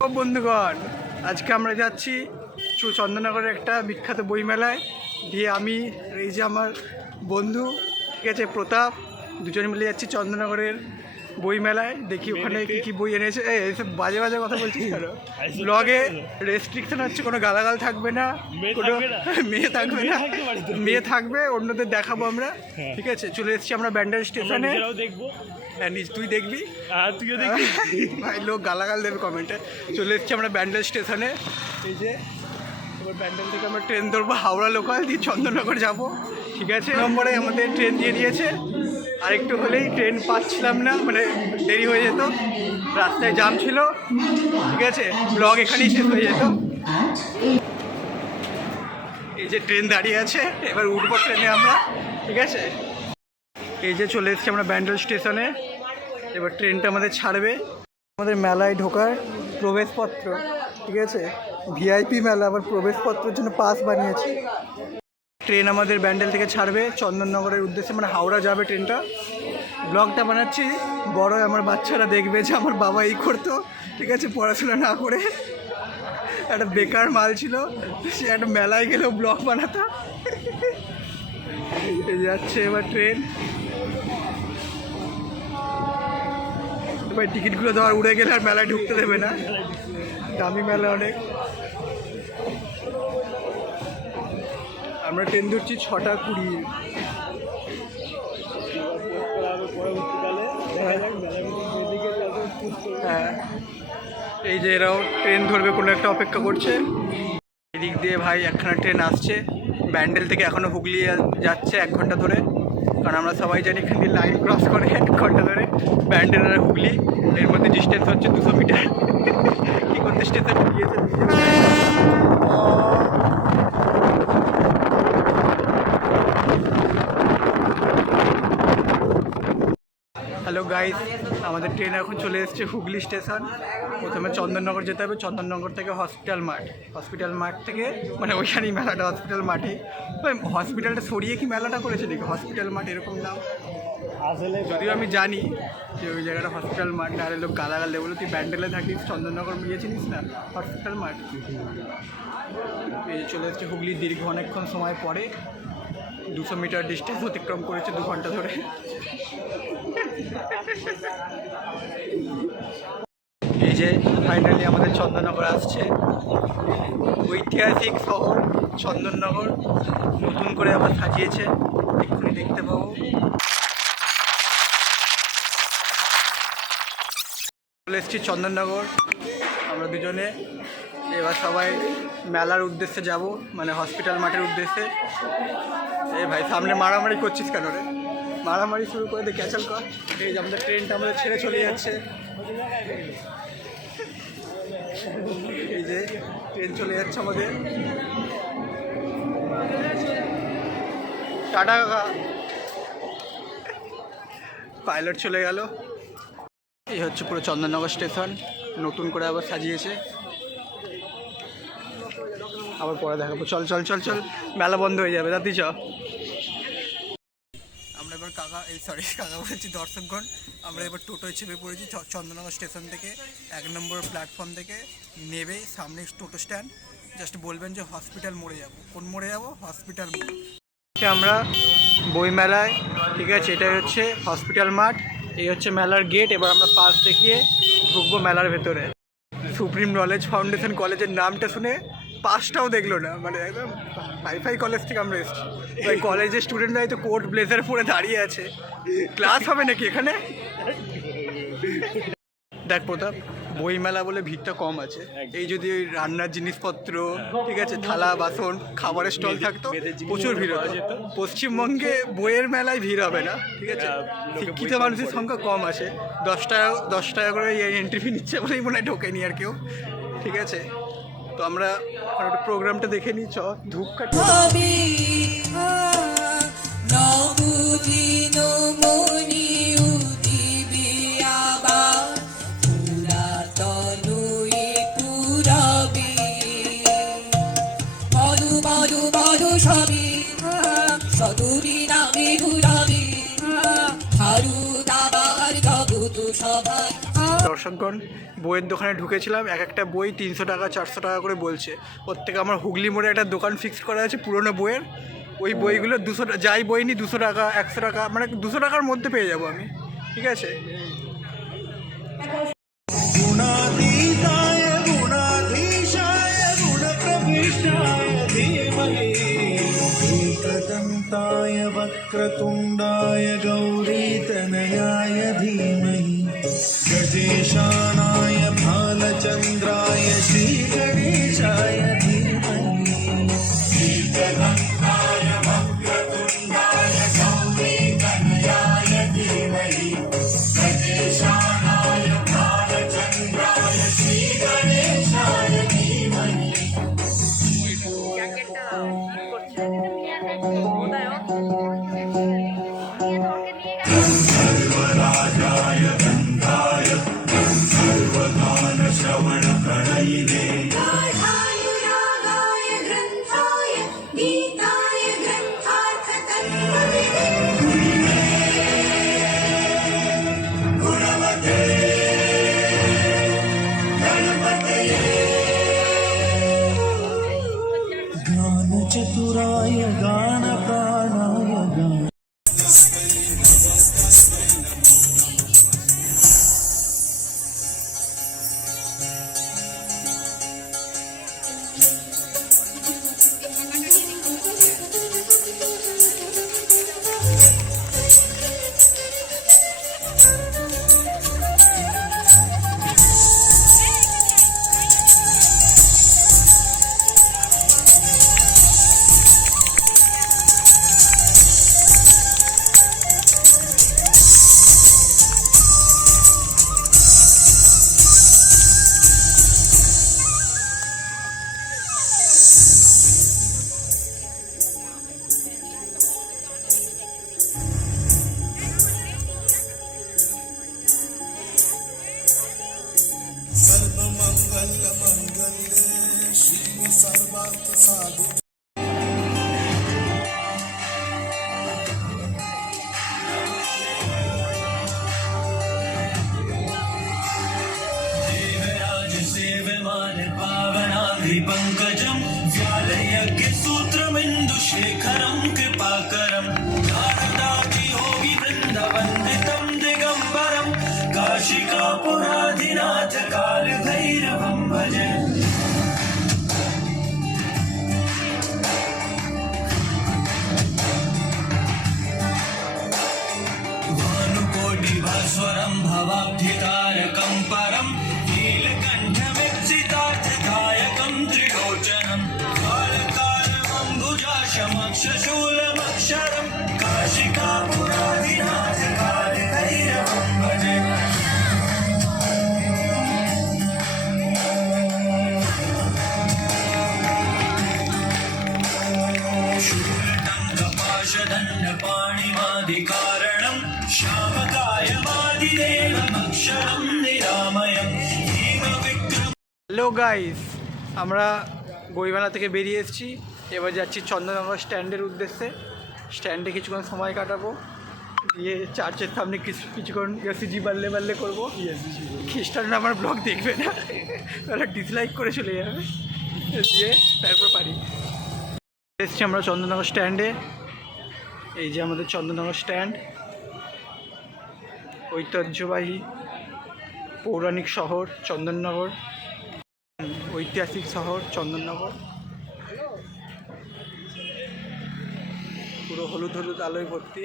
বন্ধুগণ, আজকে আমরা যাচ্ছি চন্দননগরের একটা বিখ্যাত বই মেলায়। দিয়ে আমি এই যে আমার বন্ধু, ঠিক আছে, প্রতাপ, দুজনে মিলে যাচ্ছি চন্দননগরের বই মেলায়। দেখি ওখানে কী কী বই এনেছে। এইসব বাজে বাজে কথা বলছি কেন? ব্লগে রেস্ট্রিকশন হচ্ছে, কোনো গালাগাল থাকবে না, কোনো মেয়ে থাকবে না, মেয়ে থাকবে, অন্যদের দেখাবো আমরা। ঠিক আছে, চলে এসেছি আমরা ব্যান্ডেল স্টেশনে। হ্যাঁ, তুই দেখবি, তুইও দেখবি ভাই, লোক গালাগাল দেবে কমেন্টে। চলে এসেছি আমরা ব্যান্ডেল স্টেশনে। এই যে এবার ব্যান্ডেল থেকে আমরা ট্রেন ধরবো হাওড়া লোকাল, দিয়ে চন্দননগর যাব। ঠিক আছে, নম্বরে আমাদের ট্রেন দিয়ে দিয়েছে। আরেকটু হলেই ট্রেন পাচ্ছিলাম না, মানে দেরি হয়ে যেত, রাস্তায় জাম ছিল। ঠিক আছে, ব্লগ এখানেই শেষ হয়ে যেত। এই যে ট্রেন দাঁড়িয়ে আছে, এবার উঠবো ট্রেনে আমরা। ঠিক আছে, এই যে চলে এসেছি আমরা ব্যান্ডেল স্টেশনে। এবার ট্রেনটা আমাদের ছাড়বে। আমাদের মেলায় ঢোকার প্রবেশপত্র, ঠিক আছে, ভিআইপি মেলা, আবার প্রবেশপত্রের জন্য পাস বানিয়েছে। ট্রেন আমাদের ব্যান্ডেল থেকে ছাড়বে চন্দননগরের উদ্দেশ্যে, মানে হাওড়া যাবে ট্রেনটা। ব্লগটা বানাচ্ছি বড়, আমার বাচ্চারা দেখবে যে আমার বাবা এই করতো, ঠিক আছে, পড়াশোনা না করে একটা বেকার মাল ছিল, সে একটা মেলায় গেলেও ব্লগ বানাতো। যাচ্ছে এবার ট্রেন। এবার টিকিটগুলো দেওয়ার উড়ে গেলে আর মেলায় ঢুকতে দেবে না, দামি মেলা অনেক। আমরা ট্রেন ধরছি 6:20। হ্যাঁ, এই যে এরাও ট্রেন ধরবে, কোনো একটা অপেক্ষা করছে। এদিক দিয়ে ভাই একখানা ট্রেন আসছে ব্যান্ডেল থেকে, এখনও হুগলি যাচ্ছে 1 ঘন্টা ধরে। কারণ আমরা সবাই জানি এখান দিয়ে লাইন ক্রস করে 1 ঘন্টা ধরে ব্যান্ডেল আর হুগলি, এর মধ্যে ডিস্টেন্স হচ্ছে 200 মিটার। কী করতে স্টেশন দিয়েছে। হ্যালো গাইস, আমাদের ট্রেন এখন চলে এসেছে হুগলি স্টেশন। প্রথমে চন্দননগর যেতে হবে, চন্দননগর থেকে হসপিটাল মাঠ, হসপিটাল মাঠ থেকে মানে ওইখানেই মেলাটা, হসপিটাল মাঠে। ওই হসপিটালটা সরিয়ে কি মেলাটা করেছে নাকি, হসপিটাল মাঠ এরকম নাম আসলে, যদিও আমি জানি যে ওই জায়গাটা হসপিটাল মাঠ। না আরে লোক গালাগাল দেবো, তুই ব্যান্ডেলে থাকিস, চন্দননগর গিয়ে চিনিস না হসপিটাল মাঠ। এই চলে এসেছে হুগলি, দীর্ঘ অনেকক্ষণ সময় পরে 200 মিটার ডিস্টেন্স অতিক্রম করেছে 2 ঘন্টা ধরে। এই যে ফাইনালি আমাদের চন্দননগর আসছে, ঐতিহাসিক শহর চন্দননগর, নতুন করে আবার সাজিয়েছে, এক্ষুনি দেখতে পাবো। চলে এসেছি চন্দননগর আমরা দুজনে। এবার সবাই মেলার উদ্দেশ্যে যাব, মানে হসপিটাল মাঠের উদ্দেশ্যে। এই ভাই সামনে মারামারি করছিস কেন রে? মারামারি শুরু করে দে, ক্যাচাল কর। এই যে আমাদের ট্রেনটা আমাদের ছেড়ে চলে যাচ্ছে। এই যে ট্রেন চলে যাচ্ছে আমাদের, টাটা কাকা। পাইলট চলে গেল। এই হচ্ছে পুরো চন্দননগর স্টেশন, নতুন করে আবার সাজিয়েছে। আবার পরে দেখাবো, চল চল চল চল, মেলা বন্ধ হয়ে যাবে, দাদি চ। আমরা এবার কাকা বলছি, দর্শকগণ, আমরা এবার টোটোয় চেপে পড়েছি চন্দননগর স্টেশন থেকে। 1 নম্বর প্ল্যাটফর্ম থেকে নেবে সামনে টোটো স্ট্যান্ড, জাস্ট বলবেন যে হসপিটাল মোড়ে যাব। কোন মোড়ে যাব? হসপিটাল মোড়। আমরা বই মেলায়, ঠিক আছে, এটাই হচ্ছে হসপিটাল মাঠ, এই হচ্ছে মেলার গেট। এবার আমরা পাস দেখিয়ে ঢুকবো মেলার ভেতরে। সুপ্রিম নলেজ ফাউন্ডেশন কলেজের নামটা শুনে পাসটাও দেখলো না, মানে একদম হাইফাই কলেজ থেকে আমরা এসেছি। ওই কলেজের স্টুডেন্টরাই তো কোট ব্লেজার পরে দাঁড়িয়ে আছে, ক্লাস হবে নাকি এখানে? দেখ প্রতাপ, বই মেলা বলে ভিড়টা কম আছে। এই যদি ওই রান্নার জিনিসপত্র, ঠিক আছে, থালা বাসন, খাবারের স্টল থাকতো, প্রচুর ভিড় হতো। পশ্চিমবঙ্গে বইয়ের মেলায় ভিড় হবে না, ঠিক আছে, শিক্ষিত মানুষের সংখ্যা কম আছে। 10 টাকা করে এন্ট্রি ফি নিচ্ছে বলেই মনে হয় ঢোকেনি আর কেউ, ঠিক আছে। তো আমরা একটা প্রোগ্রামটা দেখে নিই, চ ধূপকাঠি। দর্শকগণ, বইয়ের দোকানে ঢুকেছিলাম, এক একটা বই 300 টাকা 400 টাকা করে বলছে। ওর থেকে আমার হুগলি মোড়ে একটা দোকান ফিক্সড করা আছে পুরোনো বইয়ের, ওই বইগুলো 200, যাই বই নিই 200 টাকা 100 টাকা, মানে 200 টাকার মধ্যে পেয়ে যাবো আমি, ঠিক আছে। गुणातीताय गुणाधीशाय गुणप्रविष्टाय धीमहि एकदन्ताय वक्रतुण्डाय गौरीतनयाय धीमहि गजेशानाय भालचन्द्राय श्रीगणेशाय धीमहि एकदन्ताय वक्रतुण्डाय गौरीतनयाय धीमहि गजेशानाय भालचन्द्राय श्रीगणेशाय धीमहि। सर्वराजाय गन्धाय सर्वगानश्रवणप्रणयिने गाढानुरागाय ग्रन्थाय गीताय ग्रन्थार्थतत्त्वविदे गुणवते गणपतये ज्ञानचतुराय गानप्राणाय गान सर्वमङ्गलमङ्गले शिवे सर्वार्थसाधिके देवराजसेव्यमान पावनाङ्घ्रिपङ्कजं व्यालयज्ञसूत्रमिन्दुशेखरं कृपाकरं नारदादियोगिवृन्दवन्दितं दिगम्बरं काशिकापुराधिनाथ कालभैरवं भजे। भानुकोटिभास्वरं भवाब्धितारकं परं नीलकण्ठमिप्सितार्थदायकं त्रिलोचनं कालकालमम्बुजाशमक्षशूलमक्षरं काशिकापुराधिनाथ कालभैरवं भजे। शूलटङ्कपाशदण्डपाणिमादिकारणं श्यामकायमादिदेवमक्षरं निरामयं भीमविक्रम। হ্যালো গাইস, আমরা বইমেলা থেকে বেরিয়ে এসেছি, এবার যাচ্ছি চন্দননগর স্ট্যান্ডের উদ্দেশ্যে। স্ট্যান্ডে কিছুক্ষণ সময় কাটাবো, দিয়ে চার্চের সামনে কিছুক্ষণ ইএসসিজি বাল্লে করবো। খ্রিস্টানরা আমার ব্লগ দেখবে না, তারা ডিসলাইক করে চলে যাবে, দিয়ে তারপর পারি। এসেছি আমরা চন্দননগর স্ট্যান্ডে, এই যে আমাদের চন্দননগর স্ট্যান্ড, ঐতিহ্যবাহী পৌরাণিক শহর চন্দননগর, ঐতিহাসিক শহর চন্দননগর। পুরো হলুদ হলুদ আলোয় ভর্তি,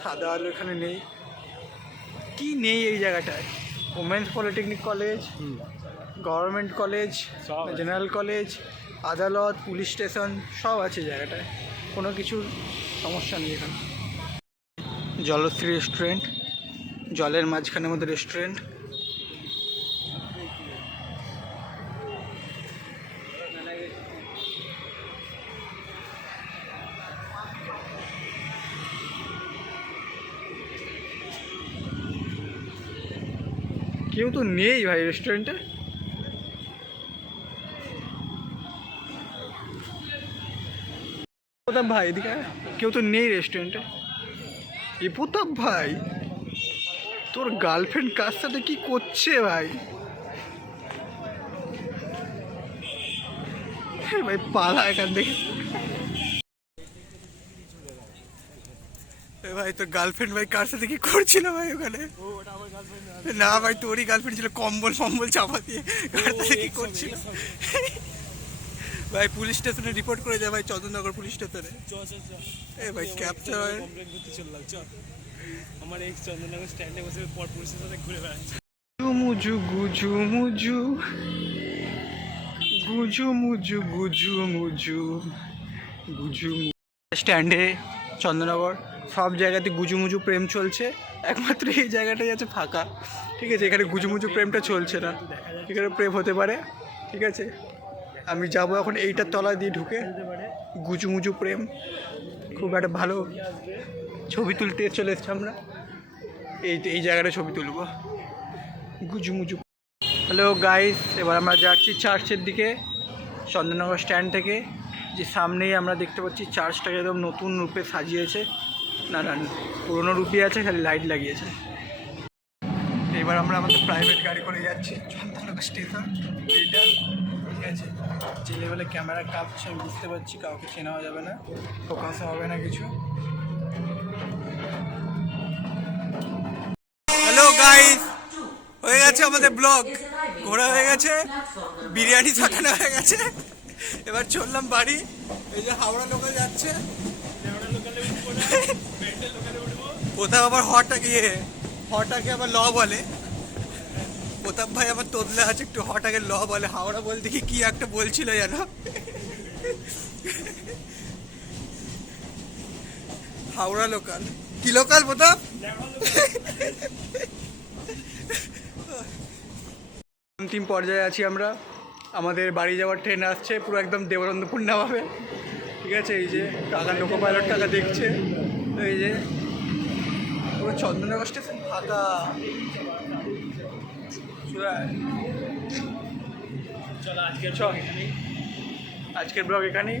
সাদা আলো এখানে নেই। কি নেই এই জায়গাটায়? Women's polytechnic college, government college, general college, আদালত, পুলিশ স্টেশন সব আছে জায়গাটায়, কোনো কিছুর সমস্যা নেই এখানে। জলশ্রী রেস্টুরেন্ট, জলের মাঝখানের মধ্যে রেস্টুরেন্ট। কেউ তো নেই ভাই রেস্টুরেন্টে। প্রতাপ ভাই এদিকে, কেউ তো নেই রেস্টুরেন্টে। এ প্রতাপ ভাই, তোর গার্লফ্রেন্ড কার সাথে কি করছে ভাই? ভাই পালা এখান থেকে। ভাই তোর গার্লফ্রেন্ড ভাই কার সাথে কি করছিল ভাই ওখানে? না ভাই তোরই গার্লফ্রেন্ড ছিল, কম্বল ফম্বল চাপা দিয়ে কার সাথে কি করছিল? ভাই পুলিশ স্টেশনে রিপোর্ট করে দেয় ভাই, চন্দননগর পুলিশ স্টেশনে। এ ভাই ক্যাপচার হয়। কমপ্লেন করতে চললাম চল। আমার এক্স চন্দননগর স্ট্যান্ডে বসে পর পুলিশের সাথে ঘুরে বেড়াচ্ছে। মুজু গুজু মুজু গুজু মুজু গুজু মুজু গুজু। স্ট্যান্ডে চন্দননগর সব জায়গাতে গুজুমুজু প্রেম চলছে, একমাত্র এই জায়গাটাই আছে ফাঁকা। ঠিক আছে, এখানে গুজুমুজু প্রেমটা চলছে না, এখানে প্রেম হতে পারে। ঠিক আছে, আমি যাবো এখন এইটার তলা দিয়ে ঢুকে। গুজুমুজু প্রেম খুব একটা ভালো ছবি তুলতে চলে এসছি আমরা, এই জায়গাটা ছবি তুলবো। গুজুমুজু। হ্যালো গাইস, এবার আমরা যাচ্ছি চার্চের দিকে চন্দননগর স্ট্যান্ড থেকে। যে সামনেই আমরা দেখতে পাচ্ছি চার্চটাকে একদম নতুন রূপে সাজিয়েছে, না পুরোনো রূপই আছে, খালি লাইট লাগিয়েছে। এবার আমরা আমাদের প্রাইভেট গাড়ি করে যাচ্ছি চন্দননগর স্টেশন। এইটা ঠিক আছে, যে লেভেলে ক্যামেরা কাঁপছে আমি বুঝতে পারছি, কাউকে চেনাও যাবে না, ফোকাসও হবে না কিছু। হ্যালো গাইস, হয়ে গেছে আমাদের ব্লগ, ঘোরা হয়ে গেছে, বিরিয়ানি সাজানো হয়ে গেছে, এবার চললাম বাড়ি। এই যে হাওড়া লোকাল যাচ্ছে, প্রতাপ আবার হটাকে আবার ল বলে, প্রতাপ ভাই আবার তোদলে আছে একটু, হটাকে ল বলে, হাওড়া বলতে কি একটা বলছিল যেন। হাওড়া লোকাল কি লোকাল প্রতাপ? অন্তিম পর্যায়ে আছি আমরা, আমাদের বাড়ি যাওয়ার ট্রেন আসছে, পুরো একদম দেবানন্দপুর নামাবে। ঠিক আছে, এই যে কাকা লোকো পাইলট কাকা দেখছে, এই যে পুরো চন্দননগর স্টেশন ফাঁকা। চল আজকের ব্লগ এখানেই।